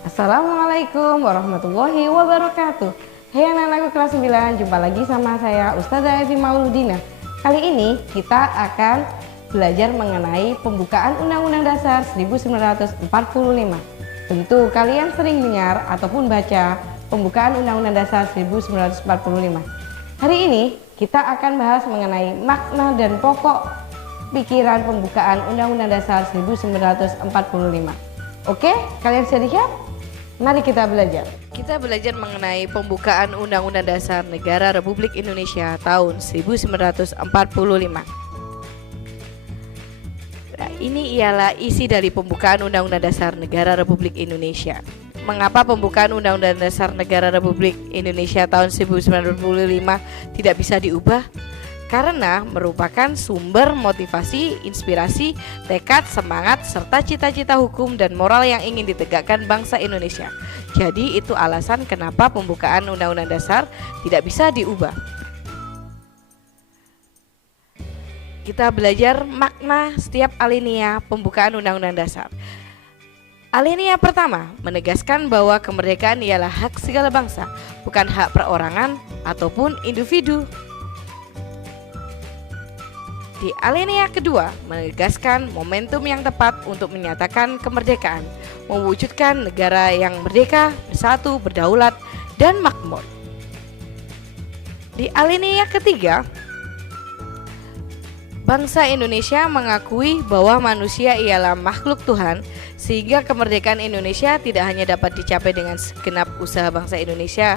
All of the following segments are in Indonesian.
Assalamualaikum warahmatullahi wabarakatuh. Hei anak-anakku kelas 9, jumpa lagi sama saya Ustazah Evi Mauludina. Kali ini kita akan belajar mengenai pembukaan Undang-Undang Dasar 1945. Tentu kalian sering dengar ataupun baca pembukaan Undang-Undang Dasar 1945. Hari ini kita akan bahas mengenai makna dan pokok pikiran pembukaan Undang-Undang Dasar 1945. Oke, kalian sudah siap? Mari kita belajar. Kita belajar mengenai pembukaan Undang-Undang Dasar Negara Republik Indonesia tahun 1945. Nah, ini ialah isi dari pembukaan Undang-Undang Dasar Negara Republik Indonesia. Mengapa pembukaan Undang-Undang Dasar Negara Republik Indonesia tahun 1945 tidak bisa diubah? Karena merupakan sumber motivasi, inspirasi, tekad, semangat, serta cita-cita hukum dan moral yang ingin ditegakkan bangsa Indonesia. Jadi itu alasan kenapa pembukaan Undang-Undang Dasar tidak bisa diubah. Kita belajar makna setiap alinea pembukaan Undang-Undang Dasar. Alinea pertama menegaskan bahwa kemerdekaan ialah hak segala bangsa, bukan hak perorangan ataupun individu. Di alinea kedua menegaskan momentum yang tepat untuk menyatakan kemerdekaan, mewujudkan negara yang merdeka, bersatu, berdaulat, dan makmur. Di alinea ketiga, bangsa Indonesia mengakui bahwa manusia ialah makhluk Tuhan, sehingga kemerdekaan Indonesia tidak hanya dapat dicapai dengan segenap usaha bangsa Indonesia,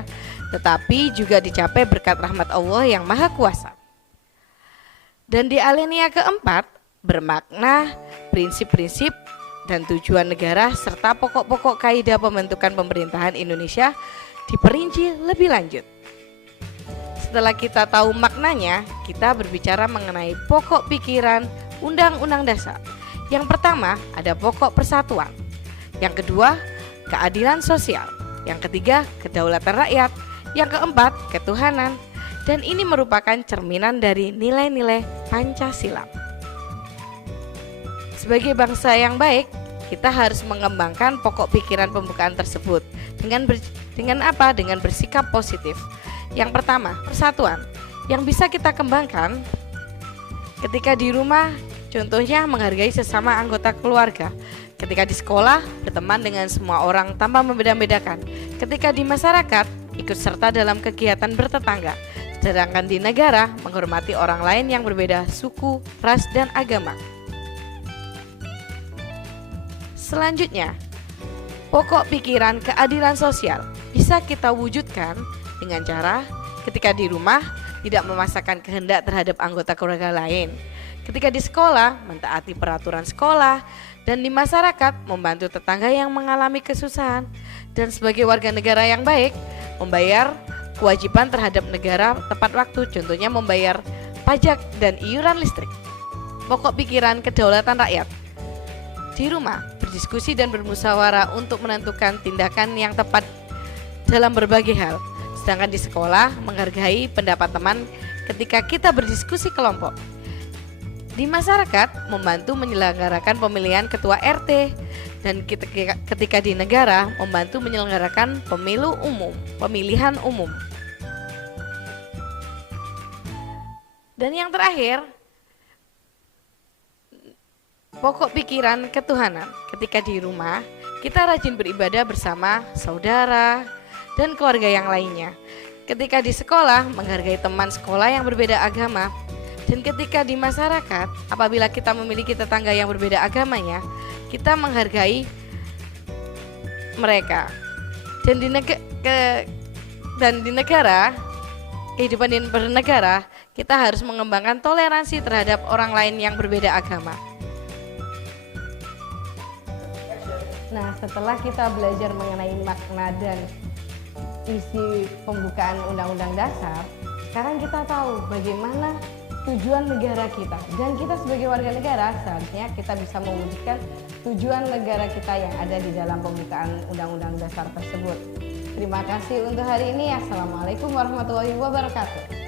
tetapi juga dicapai berkat rahmat Allah yang Maha Kuasa. Dan di alinea keempat bermakna prinsip-prinsip dan tujuan negara serta pokok-pokok kaidah pembentukan pemerintahan Indonesia diperinci lebih lanjut. Setelah kita tahu maknanya, kita berbicara mengenai pokok pikiran Undang-Undang Dasar. Yang pertama ada pokok persatuan, yang kedua keadilan sosial, yang ketiga kedaulatan rakyat, yang keempat ketuhanan. Dan ini merupakan cerminan dari nilai-nilai Pancasila. Sebagai bangsa yang baik, kita harus mengembangkan pokok pikiran pembukaan tersebut dengan apa? Dengan bersikap positif. Yang pertama, persatuan. Yang bisa kita kembangkan ketika di rumah, contohnya menghargai sesama anggota keluarga. Ketika di sekolah, berteman dengan semua orang tanpa membeda-bedakan. Ketika di masyarakat, ikut serta dalam kegiatan bertetangga. Sedangkan di negara, menghormati orang lain yang berbeda suku, ras, dan agama. Selanjutnya, pokok pikiran keadilan sosial bisa kita wujudkan dengan cara ketika di rumah tidak memaksakan kehendak terhadap anggota keluarga lain. Ketika di sekolah, mentaati peraturan sekolah, dan di masyarakat membantu tetangga yang mengalami kesusahan. Dan sebagai warga negara yang baik, membayar kewajiban terhadap negara tepat waktu, contohnya membayar pajak dan iuran listrik. Pokok pikiran kedaulatan rakyat. Di rumah, berdiskusi dan bermusyawarah untuk menentukan tindakan yang tepat dalam berbagai hal. Sedangkan di sekolah, menghargai pendapat teman ketika kita berdiskusi kelompok. Di masyarakat, membantu menyelenggarakan pemilihan ketua RT. Dan ketika di negara, membantu menyelenggarakan pemilihan umum. Dan yang terakhir, pokok pikiran ketuhanan. Ketika di rumah, kita rajin beribadah bersama saudara dan keluarga yang lainnya. Ketika di sekolah, menghargai teman sekolah yang berbeda agama. Dan ketika di masyarakat, apabila kita memiliki tetangga yang berbeda agamanya, kita menghargai mereka. Dan di negara, kehidupan di bernegara, kita harus mengembangkan toleransi terhadap orang lain yang berbeda agama. Nah, setelah kita belajar mengenai makna dan isi pembukaan Undang-Undang Dasar, sekarang kita tahu bagaimana tujuan negara kita. Dan kita sebagai warga negara seharusnya kita bisa mewujudkan tujuan negara kita yang ada di dalam pembukaan Undang-Undang Dasar tersebut. Terima kasih untuk hari ini. Assalamualaikum warahmatullahi wabarakatuh.